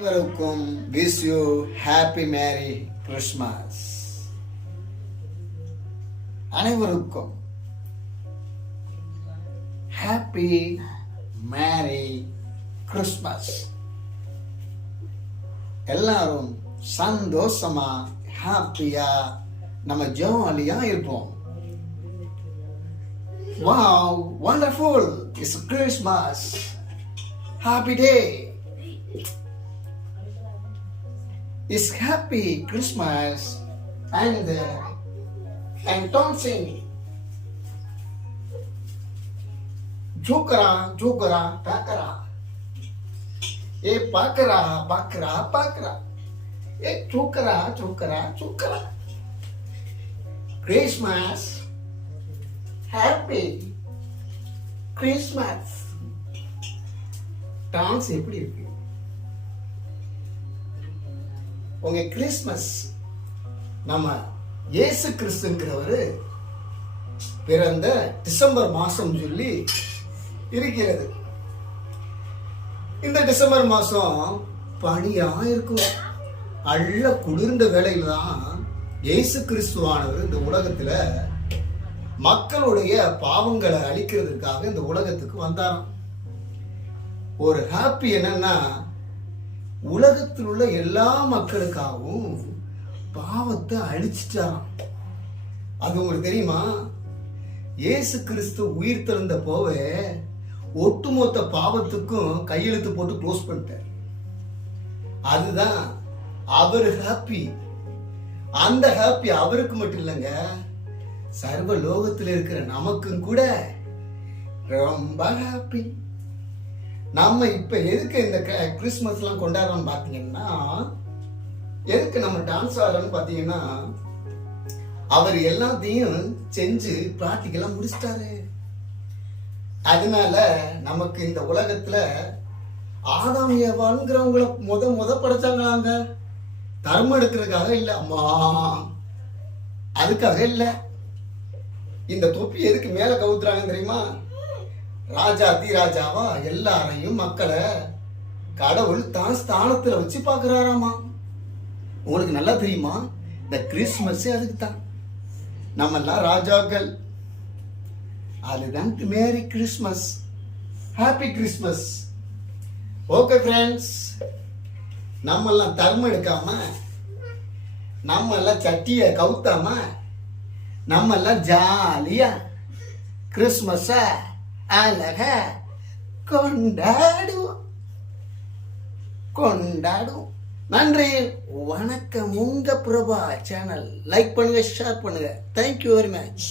அனைவருக்கும் wish you happy merry Christmas. அனைவருக்கும் happy merry Christmas. எல்லாரும் சந்தோஷமா ஹாப்பியா நம்ம ஜாலியா இருப்போம். Wow, wonderful! It's Christmas. Happy day. It's happy Christmas and don't sing. Jokara, takara. Pakara. Jokara. Christmas. Happy Christmas. Dance எப்படி இருக்கு உங்க கிறிஸ்மஸ்? நம்ம இயேசு கிறிஸ்துங்கிறவரு பிறந்த டிசம்பர் மாசம் சொல்லி இருக்கிறது. இந்த டிசம்பர் மாசம் பனியா இருக்கும். அள்ள குளிர்ந்த வேளையில தான் இயேசு கிறிஸ்துவானவர் இந்த உலகத்துல மக்களுடைய பாவங்களை அழிக்கிறதுக்காக இந்த உலகத்துக்கு வந்தாராம். ஒரு ஹாப்பி என்னன்னா, உலகத்தில் உள்ள எல்லா மக்களுக்காகவும் பாவத்தை அழிச்சிட்டாராம். அது உங்களுக்கு தெரியுமா? இயேசு கிறிஸ்து உயிர் திறந்த போவே ஒட்டுமொத்த பாவத்துக்கும் கையெழுத்து போட்டு க்ளோஸ் பண்ணிட்டார். அதுதான் அவர் ஹாப்பி. அந்த ஹாப்பி அவருக்கு மட்டும் இல்லைங்க, சர்வ லோகத்தில் இருக்கிற நமக்கும் கூட ரொம்ப ஹாப்பி. நம்ம இப்ப எதுக்கு இந்த கிறிஸ்மஸ் எல்லாம் கொண்டாடுறோம் பாத்தீங்கன்னா, எதுக்கு நம்ம டான்ஸ் ஆடுறோம்னு பாத்தீங்கன்னா, அவர் எல்லாத்தையும் செஞ்சு பிராக்டிக்கலா முடிச்சிட்டாரு. அதனால நமக்கு இந்த உலகத்துல ஆதாம் ஏவாளுங்கிறவங்கள முத படைச்சாங்களாங்க. தர்மம் எடுக்கிறதுக்காக இல்ல, அம்மா அதுக்காக இல்ல. இந்த தொப்பி எதுக்கு மேல கவுத்துறாங்க தெரியுமா? ராஜாவா எல்லாரையும் மக்களை கடவுள் தான் ஸ்தானத்துல வச்சு பாக்குறாராமா. உங்களுக்கு நல்லா தெரியுமா? இந்த கிறிஸ்மஸ் அதுக்கு தான். நம்ம எல்லாம் ராஜாக்கள். அதுதான் merry Christmas, happy Christmas. Okay friends, நம்ம எல்லாம் தர்மம் எடுக்காம, நம்ம எல்லாம் சட்டிய கவுத்தாம, நம்ம எல்லாம் ஜாலியா கிறிஸ்மஸ அழக கொண்டாடுவோம். நன்றி, வணக்கம். உங்க பிரபா சேனல் லைக் பண்ணுங்க, ஷேர் பண்ணுங்க. Thank you very much.